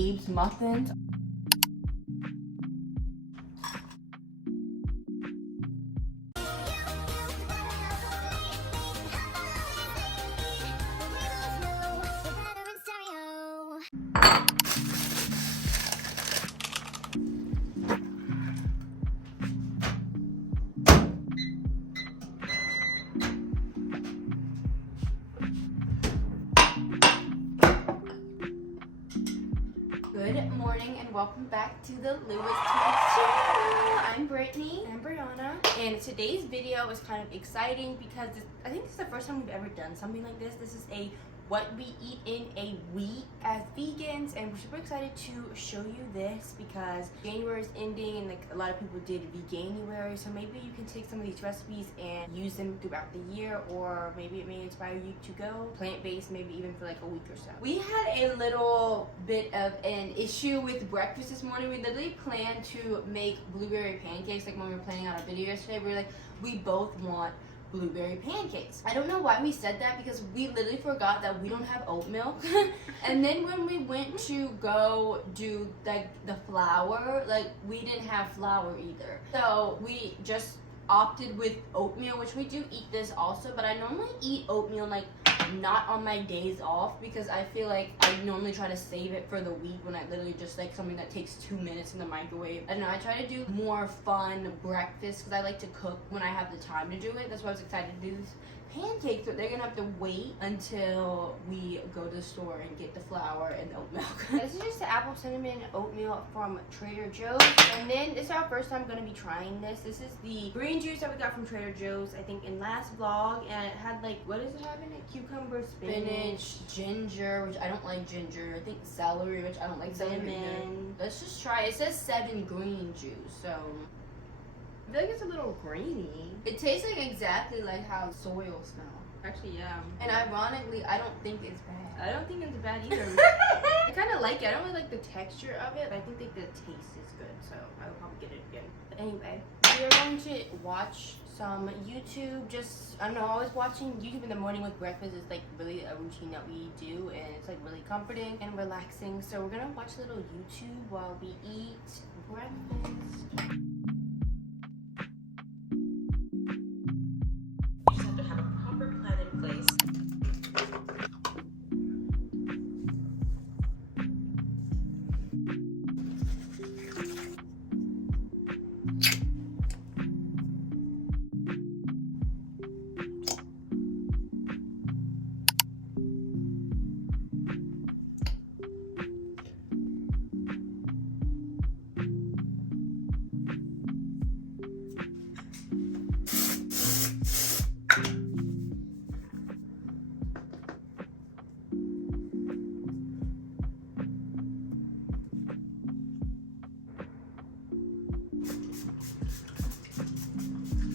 Abe's muffins. Good morning and welcome back to the Lewis Talks channel. I'm Brittany. I'm Brianna. And today's video is kind of exciting because I think this is the first time we've ever done something like this. This is a what we eat in a week as vegans, and we're super excited to show you this because January is ending and like a lot of people did Veganuary, so maybe you can take some of these recipes and use them throughout the year, or maybe it may inspire you to go plant-based maybe even for like a week or so. We had a little bit of an issue with breakfast this morning. We literally planned to make blueberry pancakes like when we were planning out our video yesterday. We were like, we both want blueberry pancakes. I don't know why we said that because we literally forgot that we don't have oat milk. And then when we went to go do like the flour, like we didn't have flour either. So we just opted with oatmeal, which we do eat this also, but I normally eat oatmeal like not on my days off because I feel like I normally try to save it for the week when I literally just like something that takes 2 minutes in the microwave. I don't know, I try to do more fun breakfast because I like to cook when I have the time to do it. That's why I was excited to do this pancakes, but they're gonna have to wait until we go to the store and get the flour and the oat milk. This is just the apple cinnamon oatmeal from Trader Joe's, and then this is our first time gonna be trying this. This is the green juice that we got from Trader Joe's, I think in last vlog, and it had like, what does it have in it? Cucumber, spinach, ginger, which I don't like ginger. I think celery, which I don't like celery either. Let's just try. It says 7 green juice, so I feel like it's a little grainy. it tastes like exactly like how soy will smell. Actually, yeah. And ironically, I don't think it's bad. I don't think it's bad either. I kind of like it. I don't really like the texture of it, but I think like the taste is good, so I will probably get it again. But anyway, we are going to watch some YouTube. Just, I don't know, always watching YouTube in the morning with breakfast is like really a routine that we do, and it's like really comforting and relaxing. So we're gonna watch a little YouTube while we eat breakfast. You just have to have a proper plan in place.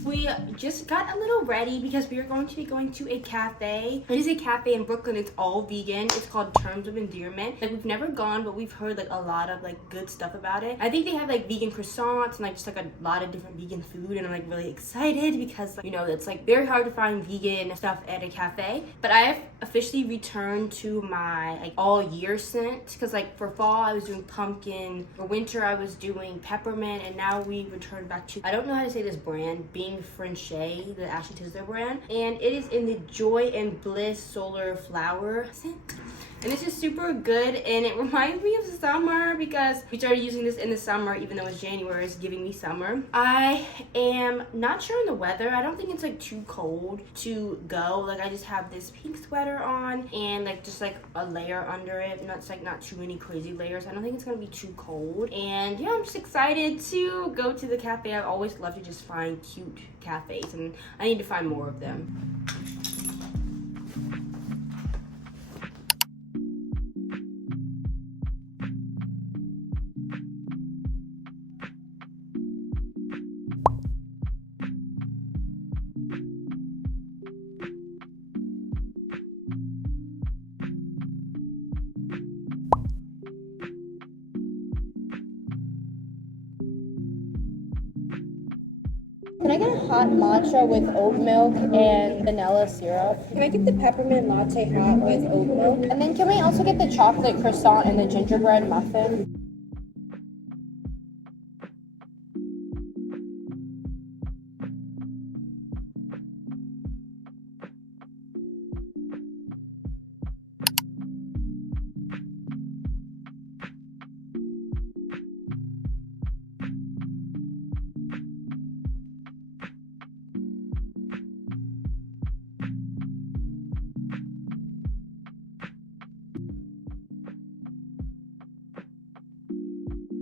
We just got a little ready because we are going to be going to a cafe. It is a cafe in Brooklyn. It's all vegan. It's called Terms of Endearment. Like, we've never gone, but we've heard like a lot of like good stuff about it. I think they have like vegan croissants and like just like a lot of different vegan food, and I'm like really excited because you know it's like very hard to find vegan stuff at a cafe. But I have officially returned to my like all year scent because like for fall I was doing pumpkin, for winter I was doing peppermint, and now we returned back to, I don't know how to say this brand, Being Frenchy, the Ashley Tisdale brand, and it is in the Joy and Bliss Solar Flower scent. And this is super good, and it reminds me of summer because we started using this in the summer, even though it's January, it's giving me summer. I am not sure on the weather. I don't think it's like too cold to go. Like, I just have this pink sweater on and like just like a layer under it, and that's like not too many crazy layers. I don't think it's gonna be too cold. And yeah, I'm just excited to go to the cafe. I always love to just find cute cafes, and I need to find more of them. Can I get a hot matcha with oat milk and vanilla syrup? Can I get the peppermint latte hot with oat milk? And then can we also get the chocolate croissant and the gingerbread muffin?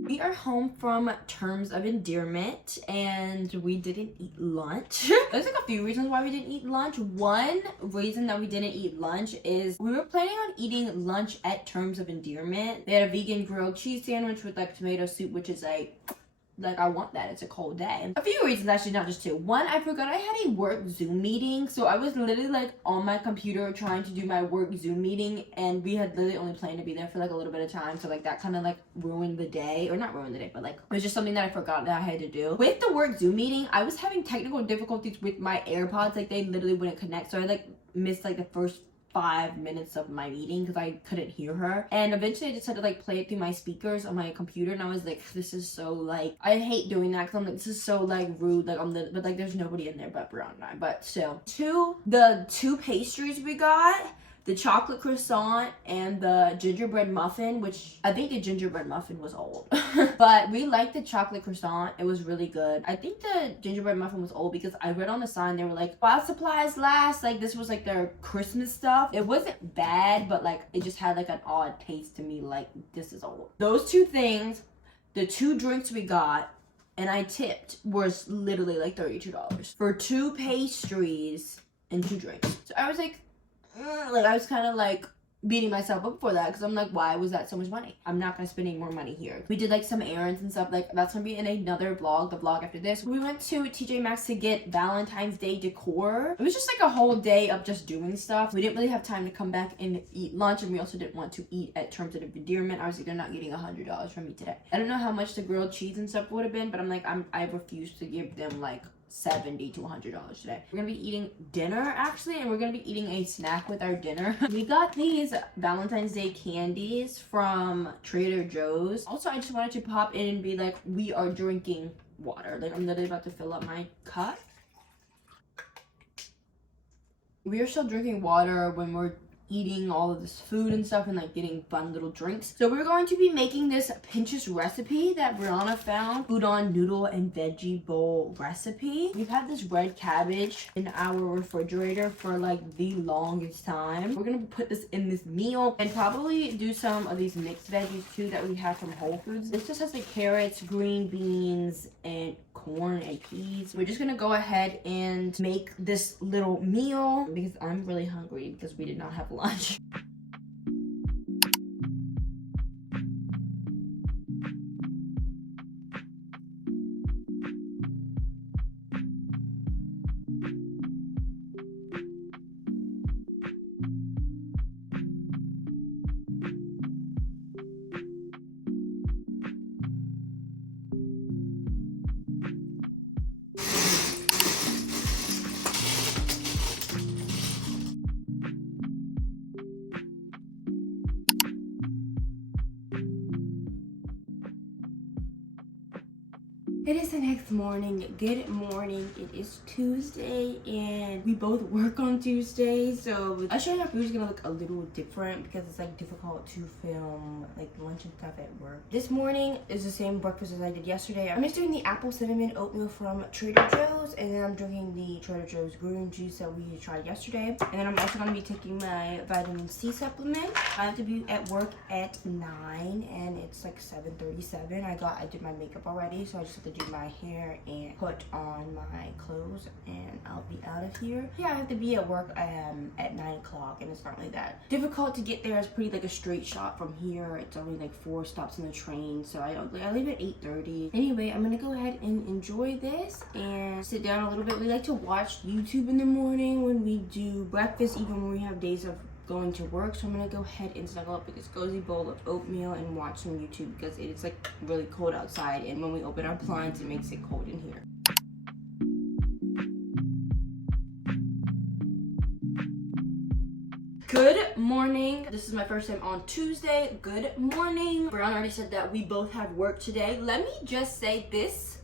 We are home from Terms of Endearment and we didn't eat lunch. There's like a few reasons why we didn't eat lunch. One reason that we didn't eat lunch is we were planning on eating lunch at Terms of Endearment. They had a vegan grilled cheese sandwich with like tomato soup, which is like I want that. It's a cold day. A few reasons, actually, not just two. One, I forgot I had a work Zoom meeting, so I was literally like on my computer trying to do my work Zoom meeting, and we had literally only planned to be there for like a little bit of time, so like that kind of like ruined the day, or not ruined the day, but like it was just something that I forgot that I had to do. With the work Zoom meeting, I was having technical difficulties with my AirPods. Like they literally wouldn't connect, so I like missed like the first 5 minutes of my meeting because I couldn't hear her, and eventually I just had to like play it through my speakers on my computer, and I was like, this is so like, I hate doing that because I'm like, this is so like rude, like but like there's nobody in there but Brianna and I. But still, the two pastries we got, the chocolate croissant and the gingerbread muffin, which I think the gingerbread muffin was old. But we liked the chocolate croissant. It was really good. I think the gingerbread muffin was old because I read on the sign, they were like, while supplies last, like this was like their Christmas stuff. It wasn't bad, but like it just had like an odd taste to me, like this is old. Those two things, the two drinks we got, and I tipped, was literally like $32 for two pastries and two drinks. So I was like I was kind of like beating myself up for that because I'm like, why was that so much money? I'm not gonna spend any more money here. We did like some errands and stuff, like that's gonna be in another vlog, the vlog after this. We went to TJ Maxx to get Valentine's Day decor. It was just like a whole day of just doing stuff. We didn't really have time to come back and eat lunch, and we also didn't want to eat at Terms of Endearment. I was either not getting $100 from me today. I don't know how much the grilled cheese and stuff would have been, but I'm like, I refuse to give them like $70 to $100 today. We're gonna be eating dinner actually, and we're gonna be eating a snack with our dinner. We got these Valentine's Day candies from Trader Joe's. Also, I just wanted to pop in and be like, we are drinking water. Like I'm literally about to fill up my cup. We are still drinking water when we're eating all of this food and stuff and like getting fun little drinks. So we're going to be making this Pinterest recipe that Brianna found, udon noodle and veggie bowl recipe. We've had this red cabbage in our refrigerator for like the longest time. We're gonna put this in this meal and probably do some of these mixed veggies too that we have from Whole Foods. This just has like carrots, green beans, and corn and peas. We're just gonna go ahead and make this little meal because I'm really hungry because we did not have lunch. It is the next morning. Good morning. It is Tuesday and we both work on Tuesday, so I sure our food is gonna look a little different because it's like difficult to film like lunch and stuff at work. This morning is the same breakfast as I did yesterday. I'm just doing the apple cinnamon oatmeal from Trader Joe's, and then I'm drinking the Trader Joe's green juice that we tried yesterday. And then I'm also gonna be taking my vitamin C supplement. I have to be at work at 9 and it's like 7:37. I did my makeup already, so I just have to do my hair and put on my clothes and I'll be out of here. Yeah, I have to be at work at 9 o'clock and it's not really that difficult to get there. It's pretty like a straight shot from here. It's only like 4 stops on the train, so I leave at 8:30. Anyway, I'm gonna go ahead and enjoy this and sit down a little bit. We like to watch YouTube in the morning when we do breakfast, even when we have days of going to work. So I'm gonna go ahead and snuggle up with this cozy bowl of oatmeal and watch some YouTube because it is like really cold outside, and when we open our blinds it makes it cold in here. Good morning. This is my first time on Tuesday. Good morning. Brianna already said that we both have work today. Let me just say this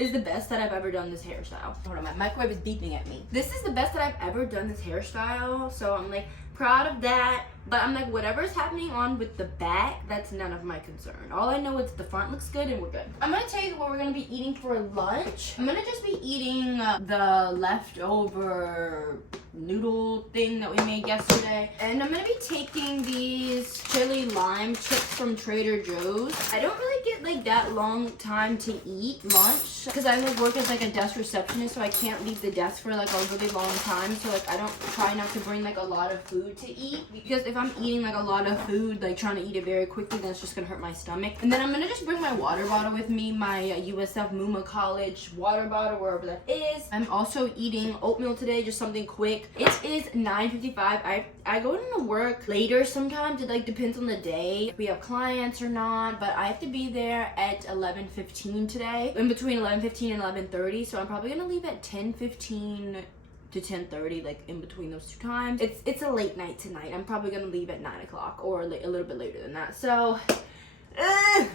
is the best that I've ever done this hairstyle. Hold on, my microwave is beeping at me. This is the best that I've ever done this hairstyle. So I'm like proud of that. But I'm like, whatever's happening on with the back, that's none of my concern. All I know is the front looks good and we're good. I'm gonna tell you what we're gonna be eating for lunch. I'm gonna just be eating the leftover noodle thing that we made yesterday. And I'm gonna be taking these chili lime chips from Trader Joe's. I don't really get like that long time to eat lunch because I like work as like a desk receptionist, so I can't leave the desk for like a really long time. So like I don't try not to bring like a lot of food to eat, because if I'm eating like a lot of food, like trying to eat it very quickly, then it's just gonna hurt my stomach. And then I'm gonna just bring my water bottle with me, my USF Muma College water bottle, wherever that is. I'm also eating oatmeal today, just something quick. It is 9:55. I go into work later sometimes. It like depends on the day, if we have clients or not, but I have to be there at 11:15 today, in between 11:15 and 11:30. So I'm probably gonna leave at 10:15 to 10:30, like in between those two times. It's a late night tonight. I'm probably gonna leave at 9 o'clock or a little bit later than that. So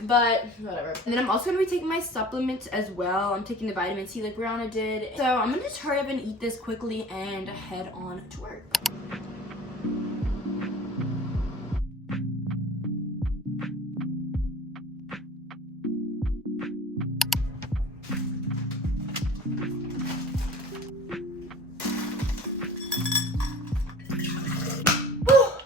but whatever. And then I'm also gonna be taking my supplements as well. I'm taking the vitamin C like Brianna did. So I'm gonna just hurry up and eat this quickly and head on to work.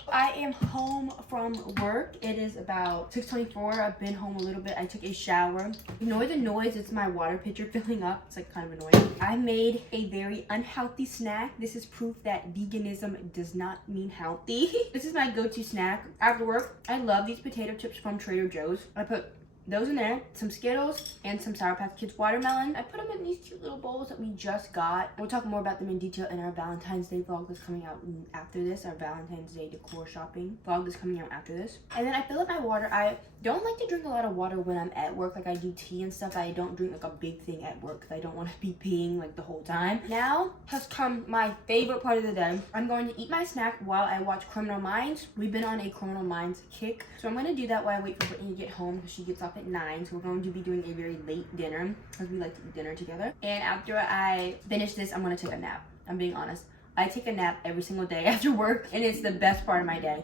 I am home from work. It is about 6:24. I've been home a little bit. I took a shower. Ignore the noise. It's my water pitcher filling up. It's like kind of annoying. I made a very unhealthy snack. This is proof that veganism does not mean healthy. This is my go-to snack after work. I love these potato chips from Trader Joe's. I put those in there, some Skittles, and some Sour Patch Kids watermelon. I put them in these cute little bowls that we just got. We'll talk more about them in detail in our Valentine's Day vlog that's coming out after this. Our Valentine's Day decor shopping vlog is coming out after this. And then I fill up my water. I don't like to drink a lot of water when I'm at work. Like I do tea and stuff. I don't drink like a big thing at work because I don't want to be peeing like the whole time. Now has come my favorite part of the day. I'm going to eat my snack while I watch Criminal Minds. We've been on a Criminal Minds kick. So I'm going to do that while I wait for Brittany to get home because she gets off at 9. So we're going to be doing a very late dinner because we like to eat dinner together. And after I finish this, I'm going to take a nap. I'm being honest. I take a nap every single day after work, and it's the best part of my day.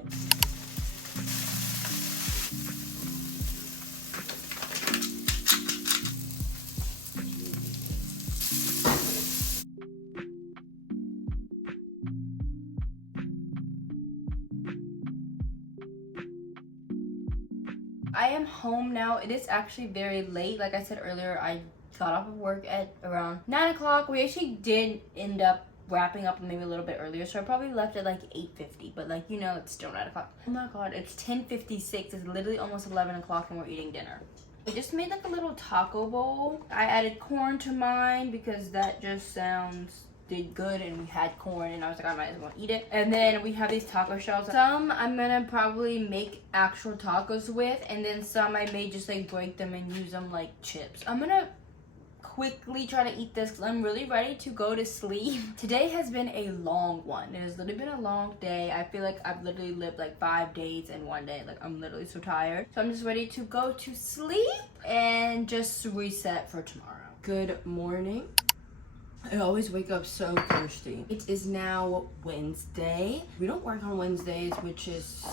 I am home now. It is actually very late. Like I said earlier, I got off of work at around 9 o'clock. We actually did end up wrapping up maybe a little bit earlier, so I probably left at like 8:50, but like, you know, it's still 9 o'clock. Oh my god, it's 10:56. It's literally almost 11 o'clock and we're eating dinner. We just made like a little taco bowl. I added corn to mine because that just did good, and we had corn and I was like, I might as well eat it. And then we have these taco shells. Some I'm gonna probably make actual tacos with, and then some I may just like break them and use them like chips. I'm gonna quickly try to eat this because I'm really ready to go to sleep. Today has been a long one. It has literally been a long day. I feel like I've literally lived like 5 days in one day. Like I'm literally so tired. So I'm just ready to go to sleep and just reset for tomorrow. Good morning. I always wake up so thirsty. It is now Wednesday. We don't work on Wednesdays, which is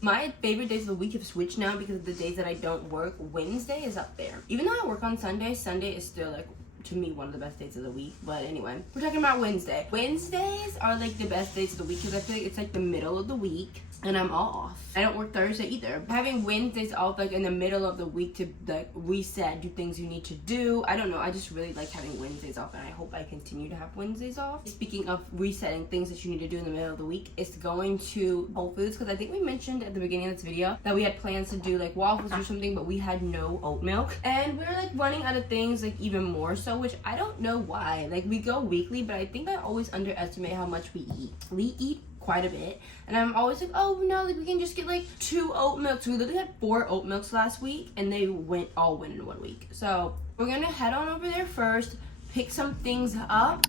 my favorite days of the week have switched now because of the days that I don't work. Wednesday is up there. Even though I work on Sunday, Sunday is still like, to me, one of the best days of the week. But anyway, we're talking about Wednesday. Wednesdays are like the best days of the week because I feel like it's like the middle of the week and I'm off. I don't work Thursday either. Having Wednesdays off like in the middle of the week to like reset, do things you need to do. I don't know. I just really like having Wednesdays off, and I hope I continue to have Wednesdays off. Speaking of resetting things that you need to do in the middle of the week, it's going to Whole Foods, because I think we mentioned at the beginning of this video that we had plans to do like waffles or something, but we had no oat milk, and we're like running out of things like even more so, which I don't know why. Like we go weekly, but I think I always underestimate how much we eat. We eat quite a bit, and I'm always like, oh no, like we can just get like 2 oat milks. We literally had 4 oat milks last week, and they all went in 1 week. So we're gonna head on over there first, pick some things up.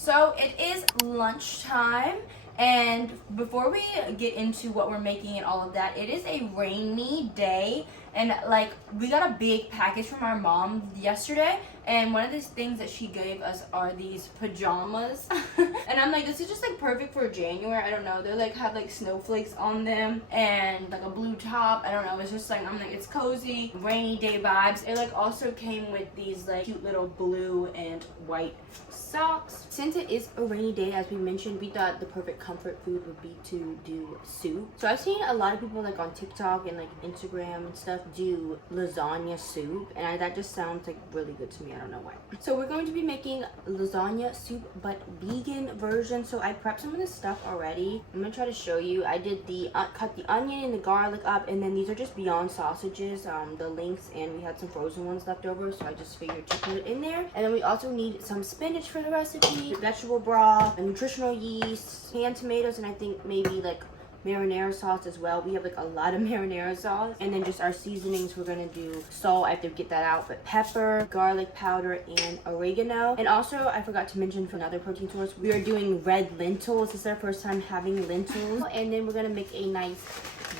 So it is lunchtime, and before we get into what we're making and all of that, it is a rainy day, and like we got a big package from our mom yesterday, and one of these things that she gave us are these pajamas. And I'm like, this is just like perfect for January. I don't know, they're like have like snowflakes on them and like a blue top. I don't know, it's just like, I'm like, it's cozy, rainy day vibes. It like also came with these like cute little blue and white socks. Since it is a rainy day, as we mentioned, we thought the perfect comfort food would be to do soup. So I've seen a lot of people like on TikTok and like Instagram and stuff do lasagna soup, and that just sounds like really good to me. I don't know why. So we're going to be making lasagna soup but vegan version. So I prepped some of this stuff already. I'm gonna try to show you. I did the cut the onion and the garlic up, and then these are just Beyond sausages, the links, and we had some frozen ones left over, so I just figured to put it in there. And then we also need some spinach for the recipe, vegetable broth, a nutritional yeast, canned tomatoes, and I think maybe like marinara sauce as well. We have like a lot of marinara sauce. And then just our seasonings, we're gonna do salt, I have to get that out, but pepper, garlic powder, and oregano. And also I forgot to mention for another protein source, we are doing red lentils. This is our first time having lentils. And then we're gonna make a nice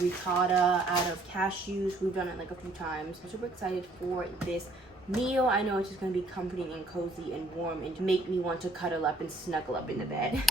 ricotta out of cashews. We've done it like a few times. I'm super excited for this meal. I know it's just gonna be comforting and cozy and warm and make me want to cuddle up and snuggle up in the bed.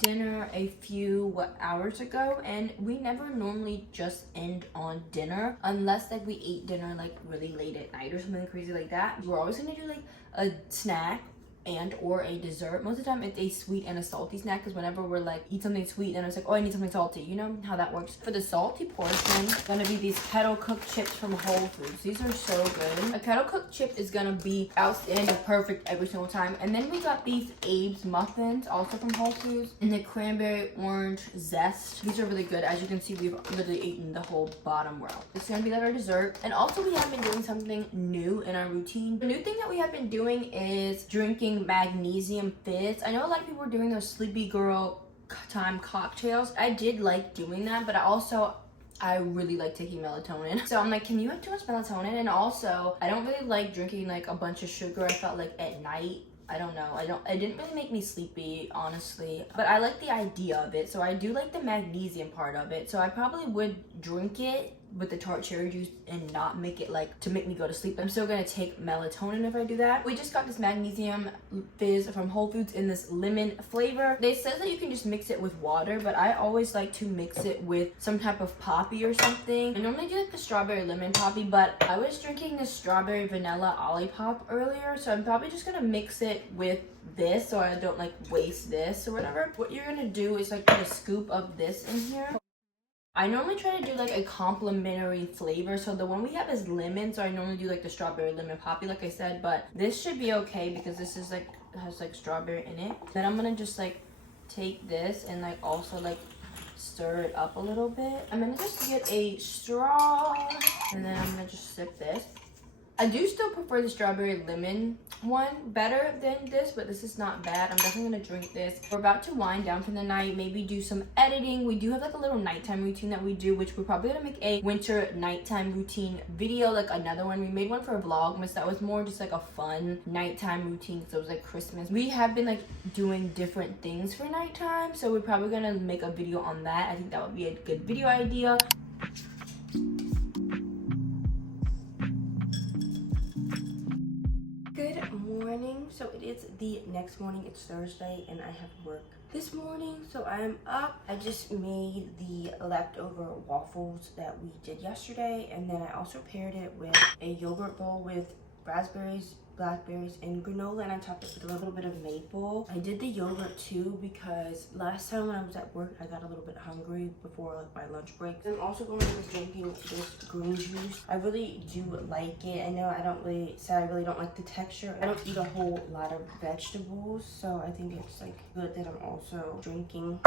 Dinner a few hours ago, and we never normally just end on dinner unless like we ate dinner like really late at night or something crazy like that. We're always gonna do like a snack and or a dessert. Most of the time it's a sweet and a salty snack, because whenever we're like eat something sweet and it's like, oh, I need something salty, you know how that works. For the salty portion, gonna be these kettle cooked chips from Whole Foods. These are so good. A kettle cooked chip is gonna be outstanding, perfect every single time. And then we got these Abe's muffins, also from Whole Foods, and the cranberry orange zest. These are really good. As you can see, we've literally eaten the whole bottom row. It's gonna be like our dessert. And also we have been doing something new in our routine. The new thing that we have been doing is drinking magnesium fizz. I know a lot of people are doing those sleepy girl time cocktails. I did like doing that, but I really like taking melatonin. So I'm like, can you have too much melatonin? And also, I don't really like drinking like a bunch of sugar. I felt like at night, I don't know, it didn't really make me sleepy, honestly, but I like the idea of it. So I do like the magnesium part of it. So I probably would drink it with the tart cherry juice and not make it like to make me go to sleep. I'm still gonna take melatonin if I do that. We just got this magnesium fizz from Whole Foods in this lemon flavor. They said that you can just mix it with water, but I always like to mix it with some type of poppy or something. I normally do like the strawberry lemon poppy, but I was drinking this strawberry vanilla olipop earlier, so I'm probably just gonna mix it with this so I don't like waste this or whatever. What you're gonna do is like put a scoop of this in here. I normally try to do like a complementary flavor. So the one we have is lemon, so I normally do like the strawberry lemon poppy like I said, but this should be okay because this is like has like strawberry in it. Then I'm gonna just like take this and like also like stir it up a little bit. I'm gonna just get a straw and then I'm gonna just sip this. I do still prefer the strawberry lemon one better than this, but this is not bad. I'm definitely gonna drink this. We're about to wind down for the night, maybe do some editing. We do have like a little nighttime routine that we do, which we're probably gonna make a winter nighttime routine video, like another one. We made one for Vlogmas that was more just like a fun nighttime routine because it was like Christmas. We have been like doing different things for nighttime, so we're probably gonna make a video on that. I think that would be a good video idea. So it is the next morning. It's Thursday and I have work this morning, so I'm up. I just made the leftover waffles that we did yesterday, and then I also paired it with a yogurt bowl with raspberries, blackberries, and granola, and I topped it with a little bit of maple. I did the yogurt too because last time when I was at work I got a little bit hungry before like my lunch break. I'm also going to be drinking this green juice. I really do like it. I know I really don't like the texture. I don't eat a whole lot of vegetables, so I think it's like good that I'm also drinking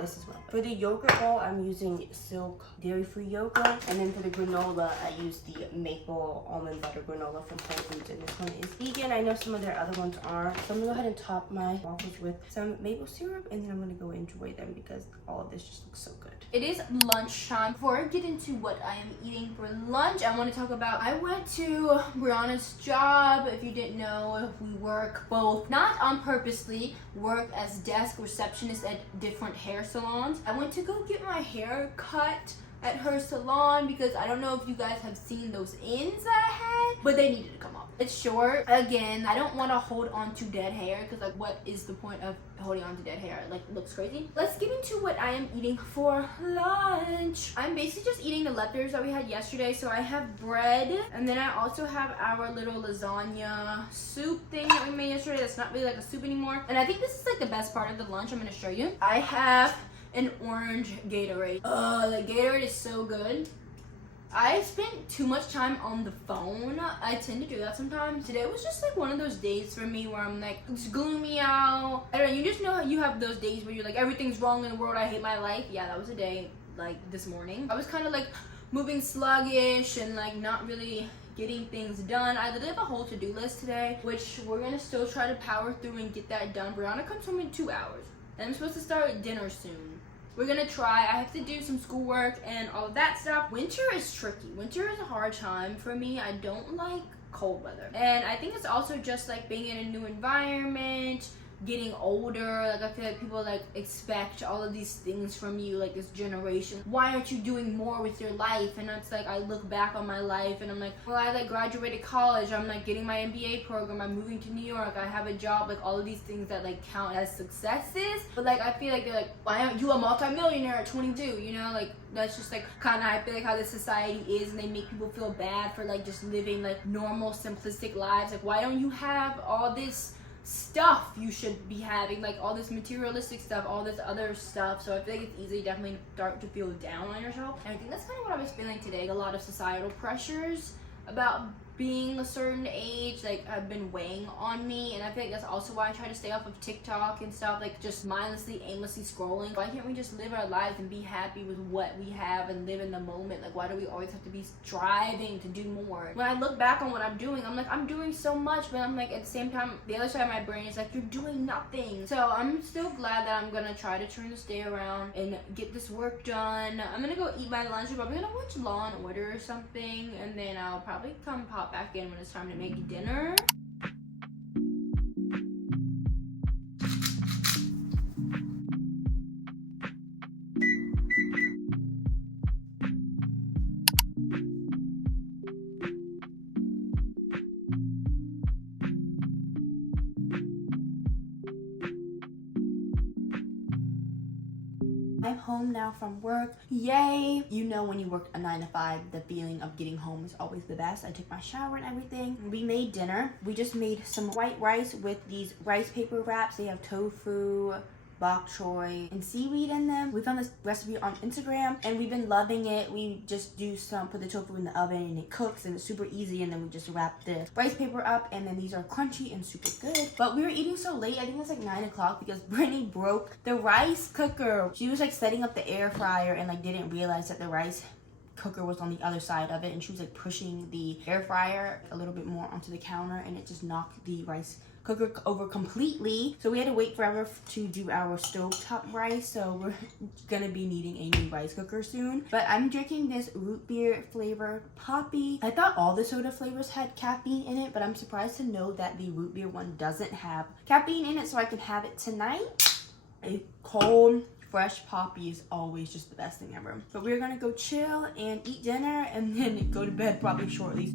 this as well. For the yogurt bowl, I'm using Silk dairy-free yogurt, and then for the granola I use the maple almond butter granola from Whole Foods, and this one is vegan. I know some of their other ones aren't. So I'm gonna go ahead and top my waffles with some maple syrup, and then I'm gonna go enjoy them because all of this just looks so good. It is lunchtime. Before I get into what I am eating for lunch, I want to talk about, I went to Brianna's job. If you didn't know, we work both, not on purposely, work as desk receptionists at different hair salons. I went to go get my hair cut at her salon because I don't know if you guys have seen those ends that I had, but they needed to come off. It's short. Again, I don't want to hold on to dead hair because like what is the point of holding on to dead hair? Like it looks crazy. Let's get into what I am eating for lunch. I'm basically just eating the leftovers that we had yesterday. So I have bread, and then I also have our little lasagna soup thing that we made yesterday that's not really like a soup anymore. And I think this is like the best part of the lunch. I'm going to show you. I have an orange Gatorade. The Gatorade is so good. I spent too much time on the phone. I tend to do that sometimes. Today was just like one of those days for me where I'm like, it's gloomy out. I don't know, you just know how you have those days where you're like, everything's wrong in the world, I hate my life. Yeah, that was a day like this morning. I was kind of like moving sluggish and like not really getting things done. I literally have a whole to-do list today, which we're gonna still try to power through and get that done. Brianna comes home in 2 hours, and I'm supposed to start dinner soon. We're gonna try. I have to do some schoolwork and all of that stuff. Winter is tricky. Winter is a hard time for me. I don't like cold weather. And I think it's also just like being in a new environment, getting older. Like I feel like people like expect all of these things from you, like this generation. Why aren't you doing more with your life? And it's like I look back on my life and I'm like, well, I like graduated college, I'm like getting my MBA program, I'm moving to New York, I have a job, like all of these things that like count as successes. But like I feel like they're like, why aren't you a multimillionaire at 22? You know, like that's just like kind of I feel like how this society is, and they make people feel bad for like just living like normal simplistic lives. Like why don't you have all this stuff you should be having, like all this materialistic stuff, all this other stuff? So I feel like it's easy definitely to start to feel down on yourself, and I think that's kind of what I was feeling today. A lot of societal pressures about being a certain age like have been weighing on me, and I feel like that's also why I try to stay off of TikTok and stuff, like just mindlessly, aimlessly scrolling. Why can't we just live our lives and be happy with what we have and live in the moment? Like why do we always have to be striving to do more? When I look back on what I'm doing, I'm like, I'm doing so much, but I'm like at the same time the other side of my brain is like, you're doing nothing. So I'm still glad that I'm gonna try to turn this day around and get this work done. I'm gonna go eat my lunch. I'm probably gonna watch Law and Order or something, and then I'll probably come pop back in when it's time to make dinner. I'm home now from work. Yay! You know when you work a 9 to 5, the feeling of getting home is always the best. I took my shower and everything. We made dinner. We just made some white rice with these rice paper wraps. They have tofu, bok choy, and seaweed in them. We found this recipe on Instagram and we've been loving it. We just put the tofu in the oven and it cooks and it's super easy, and then we just wrap the rice paper up, and then these are crunchy and super good. But we were eating so late, I think it was like 9 o'clock, because Brittany broke the rice cooker. She was like setting up the air fryer and like didn't realize that the rice cooker was on the other side of it, and she was like pushing the air fryer a little bit more onto the counter, and it just knocked the rice cooker over completely. So we had to wait forever to do our stovetop rice, so we're gonna be needing a new rice cooker soon. But I'm drinking this root beer flavor Poppy. I thought all the soda flavors had caffeine in it, but I'm surprised to know that the root beer one doesn't have caffeine in it, so I can have it tonight. A cold fresh Poppy is always just the best thing ever. But we're gonna go chill and eat dinner and then go to bed probably shortly.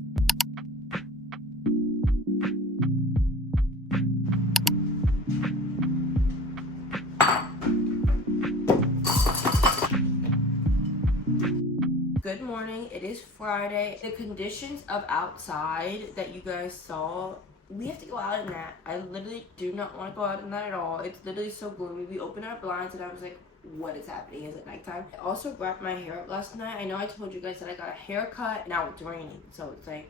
Good morning. It is Friday. The conditions of outside that you guys saw, we have to go out in that. I literally do not want to go out in that at all. It's literally so gloomy. We opened our blinds and I was like, what is happening? Is it nighttime? I also wrapped my hair up last night. I know I told you guys that I got a haircut. Now it's raining, so it's like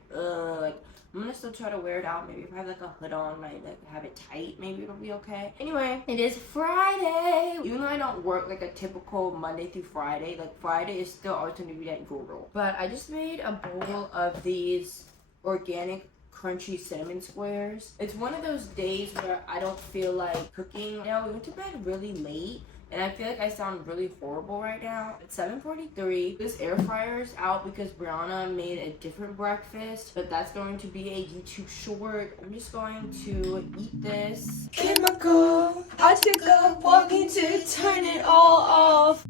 I'm gonna still try to wear it out. Maybe if I have like a hood on, like have it tight, maybe it'll be okay. Anyway, it is Friday. Even though I don't work like a typical Monday through Friday, like Friday is still always gonna be that brutal. But I just made a bowl of these organic crunchy cinnamon squares. It's one of those days where I don't feel like cooking. You know, we went to bed really late and I feel like I sound really horrible right now. It's 7:43. This air fryer is out because Brianna made a different breakfast, but that's going to be a YouTube short. I'm just going to eat this. Chemical, I took a walking to turn it all off.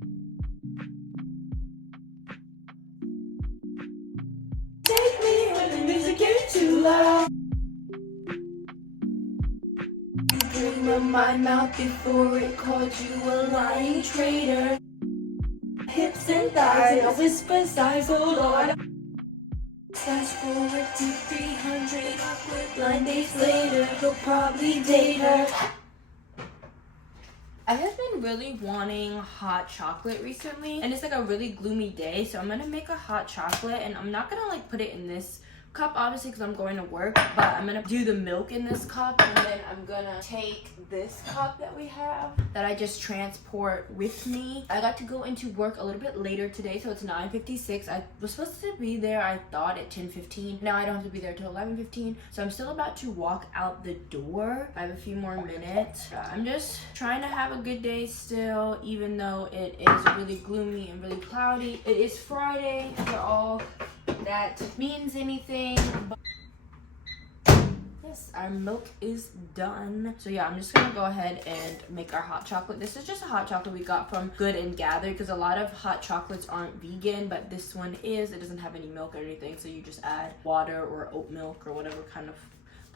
Take me when the music gets too loud. From my mouth before it called you a lying traitor. Hips and thighs and a whisper sighs, oh Lord. Fast forward to 300 awkward blind days later, he'll probably date her. I have been really wanting hot chocolate recently, and it's like a really gloomy day, so I'm gonna make a hot chocolate, and I'm not gonna like put it in this cup obviously because I'm going to work, but I'm gonna do the milk in this cup, and then I'm gonna take this cup that we have that I just transport with me. I got to go into work a little bit later today, so it's 9:56. I was supposed to be there, I thought, at 10:15. Now I don't have to be there till 11:15, so I'm still about to walk out the door. I have a few more minutes. I'm just trying to have a good day still, even though it is really gloomy and really cloudy. It is Friday for all that means anything, but yes, our milk is done. So yeah, I'm just gonna go ahead and make our hot chocolate. This is just a hot chocolate we got from Good and Gather because a lot of hot chocolates aren't vegan, but this one is. It doesn't have any milk or anything, so you just add water or oat milk or whatever kind of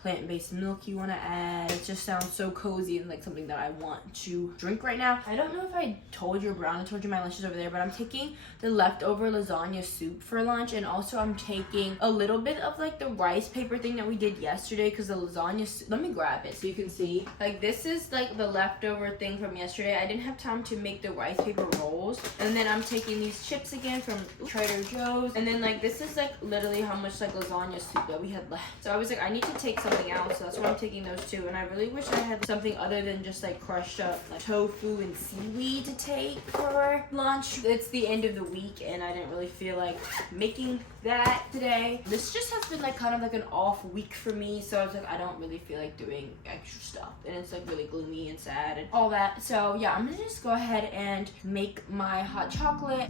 plant-based milk you want to add. It just sounds so cozy and like something that I want to drink right now. I don't know if I told you, Brown, I told you my lunch is over there, but I'm taking the leftover lasagna soup for lunch, and also I'm taking a little bit of like the rice paper thing that we did yesterday because the lasagna soup, let me grab it so you can see. Like this is like the leftover thing from yesterday. I didn't have time to make the rice paper rolls, and then I'm taking these chips again from Trader Joe's, and then like this is like literally how much like lasagna soup that we had left. So I was like, I need to take something else, so that's why I'm taking those two, and I really wish I had something other than just like crushed up like tofu and seaweed to take for lunch. It's the end of the week and I didn't really feel like making that today. This just has been like kind of like an off week for me, so I was like, I don't really feel like doing extra stuff, and it's like really gloomy and sad and all that. So yeah, I'm gonna just go ahead and make my hot chocolate.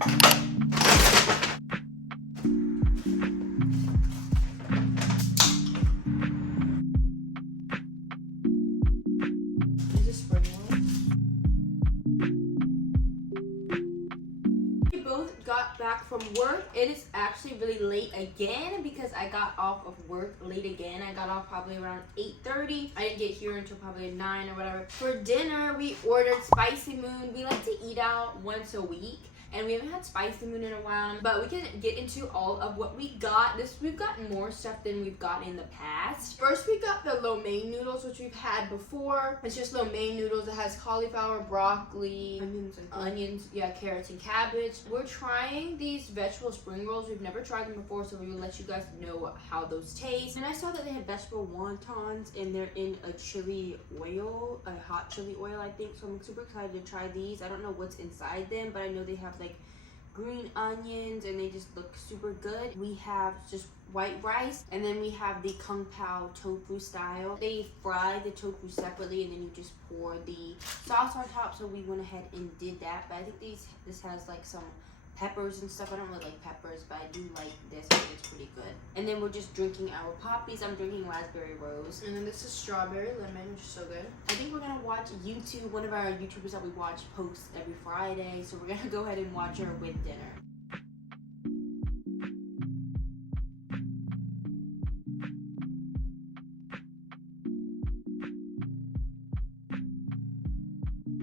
Got back from work. It is actually really late again because I got off of work late again. I got off probably around 8:30. I didn't get here until probably 9 or whatever. For dinner, we ordered Spicy Moon. We like to eat out once a week, and we haven't had Spicy Moon in a while, but we can get into all of what we got. We've gotten more stuff than we've got in the past. First, we got the lo mein noodles, which we've had before. It's just lo mein noodles. It has cauliflower, broccoli, onions, yeah, carrots and cabbage. We're trying these vegetable spring rolls. We've never tried them before, so we will let you guys know how those taste. And I saw that they had vegetable wontons, and they're in a chili oil, a hot chili oil, I think. So I'm super excited to try these. I don't know what's inside them, but I know they have like green onions and they just look super good. We have just white rice, and then we have the kung pao tofu style. They fry the tofu separately and then you just pour the sauce on top, so we went ahead and did that. But I think this has like some peppers and stuff. I don't really like peppers, but I do like this. I think it's pretty good. And then we're just drinking our poppies. I'm drinking raspberry rose, and then this is strawberry lemon, which is so good. I think we're gonna watch YouTube, one of our YouTubers that we watch posts every Friday, so we're gonna go ahead and watch her with dinner.